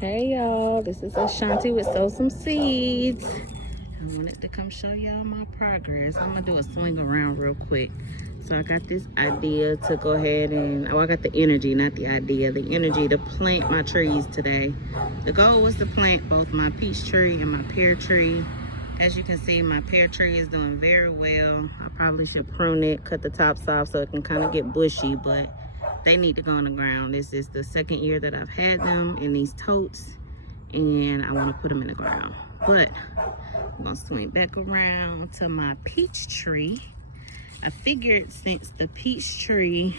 Hey y'all, this is Ashanti with Sow Some Seeds. I wanted to come show y'all my progress. I'm gonna do a swing around real quick. So I got this idea to go ahead and, I got the energy, not the idea, the energy to plant my trees today. The goal was to plant both my peach tree and my pear tree. As you can see, my pear tree is doing very well. I probably should prune it, cut the tops off so it can kind of get bushy, but they need to go on the ground. This is the second year that I've had them in these totes, and I want to put them in the ground. But I'm gonna swing back around to my peach tree. I figured since the peach tree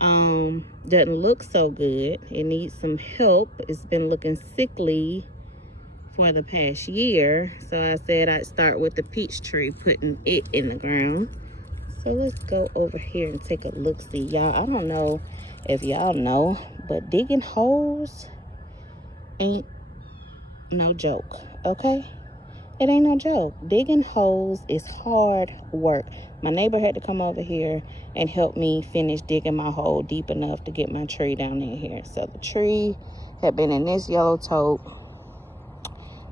doesn't look so good, it needs some help. It's been looking sickly for the past year, so I said I'd start with the peach tree, putting it in the ground. So let's go over here and take a look. See, y'all, I don't know if y'all know, but digging holes ain't no joke, okay? It ain't no joke. Digging holes is hard work. My neighbor had to come over here and help me finish digging my hole deep enough to get my tree down in here. So the tree had been in this yellow tote.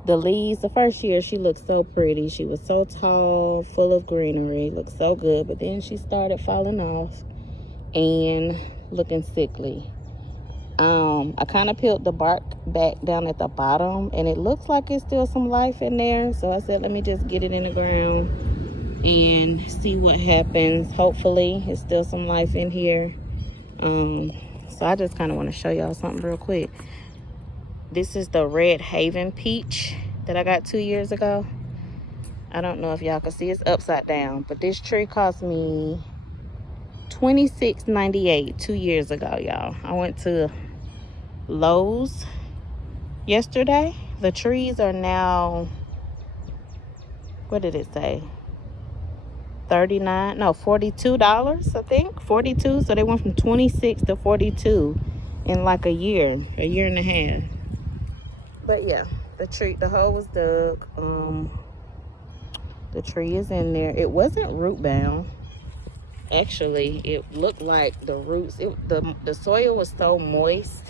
The leaves, the first year, she looked so pretty. She was so tall, full of greenery, looked so good. But then she started falling off and looking sickly. I kind of peeled the bark back down at the bottom, and it looks like it's still some life in there. So I said, let me just get it in the ground and see what happens. Hopefully, it's still some life in here. So I just kind of want to show y'all something real quick. This is the Red Haven peach that I got 2 years ago. I don't know if y'all can see, it's upside down, but this tree cost me $26.98 2 years ago, y'all. I went to Lowe's yesterday. The trees are now, what did it say? $42, I think. 42. So they went from 26 to 42 in like a year and a half. But yeah, the hole was dug. The tree is in there. It wasn't root bound. Actually, it looked like the roots, the soil was so moist,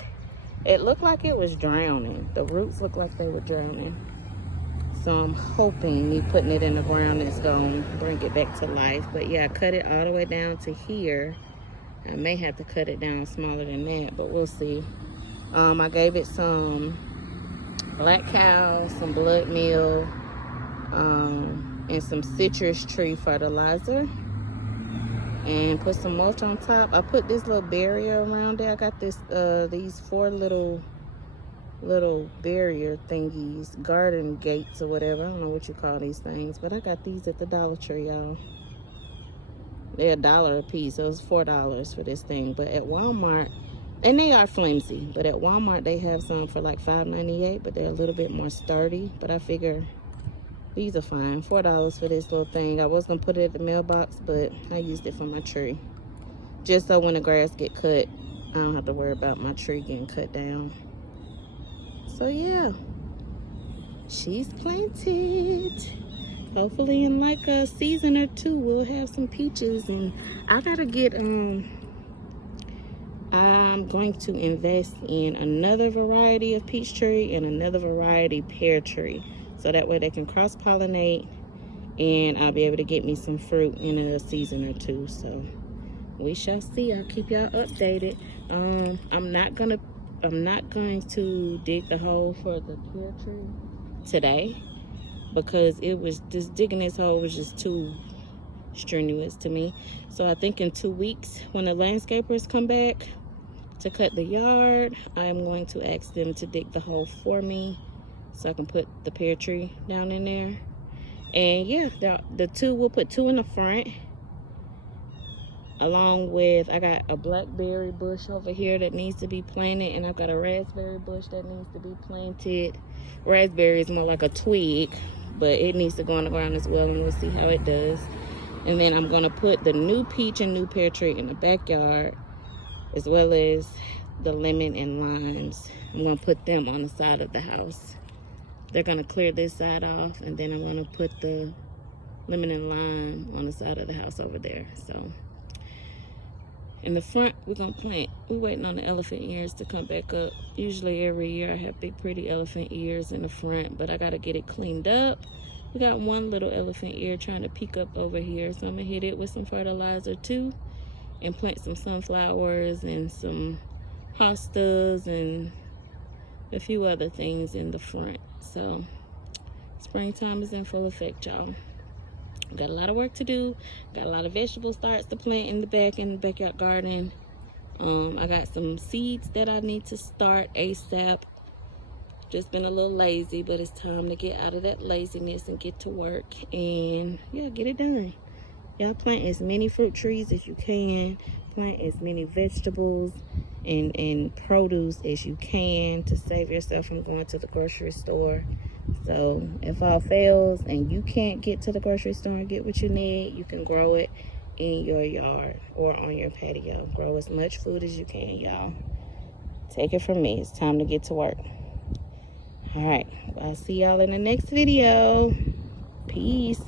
it looked like it was drowning. The roots looked like they were drowning. So I'm hoping me putting it in the ground is going to bring it back to life. But yeah, I cut it all the way down to here. I may have to cut it down smaller than that, but we'll see. I gave it some Black Cow, some blood meal, and some citrus tree fertilizer, and put some mulch on top. I put this little barrier around it. I got this these 4 little barrier thingies, garden gates or whatever. I don't know what you call these things, but I got these at the Dollar Tree, y'all. They're $1 a piece, so it's $4 for this thing. But at Walmart, and they are flimsy, but at Walmart they have some for like $5.98, but they're a little bit more sturdy. But I figure these are fine. $4 for this little thing. I was gonna put it at the mailbox, but I used it for my tree, just so when the grass get cut, I don't have to worry about my tree getting cut down. So yeah, she's planted. Hopefully in like a season or 2 we'll have some peaches. And I gotta get I'm going to invest in another variety of peach tree and another variety pear tree, so that way they can cross-pollinate and I'll be able to get me some fruit in a season or 2. So we shall see. I'll keep y'all updated. I'm not going to dig the hole for the pear tree today, because it was just digging this hole was just too strenuous to me. So I think in 2 weeks, when the landscapers come back to cut the yard, I'm going to ask them to dig the hole for me so I can put the pear tree down in there. And yeah, we'll put 2 in the front, along with, I got a blackberry bush over here that needs to be planted, and I've got a raspberry bush that needs to be planted. Raspberry is more like a twig, but it needs to go on the ground as well, and we'll see how it does. And then I'm going to put the new peach and new pear tree in the backyard, as well as the lemon and limes. I'm going to put them on the side of the house. They're going to clear this side off, and then I'm going to put the lemon and lime on the side of the house over there. So In the front, we're gonna plant. We're waiting on the elephant ears to come back up. Usually every year I have big pretty elephant ears in the front, but I gotta get it cleaned up. We got one little elephant ear trying to peek up over here, so I'm gonna hit it with some fertilizer too and plant some sunflowers and some hostas and a few other things in the front. So springtime is in full effect, y'all. Got a lot of work to do. Got a lot of vegetable starts to plant in the backyard garden. I got some seeds that I need to start ASAP. Just been a little lazy, but it's time to get out of that laziness and get to work and yeah, get it done. Y'all plant as many fruit trees as you can. Plant as many vegetables and produce as you can to save yourself from going to the grocery store. So if all fails and you can't get to the grocery store and get what you need, you can grow it in your yard or on your patio. Grow as much food as you can, y'all. Take it from me. It's time to get to work. All right. I'll see y'all in the next video. Peace.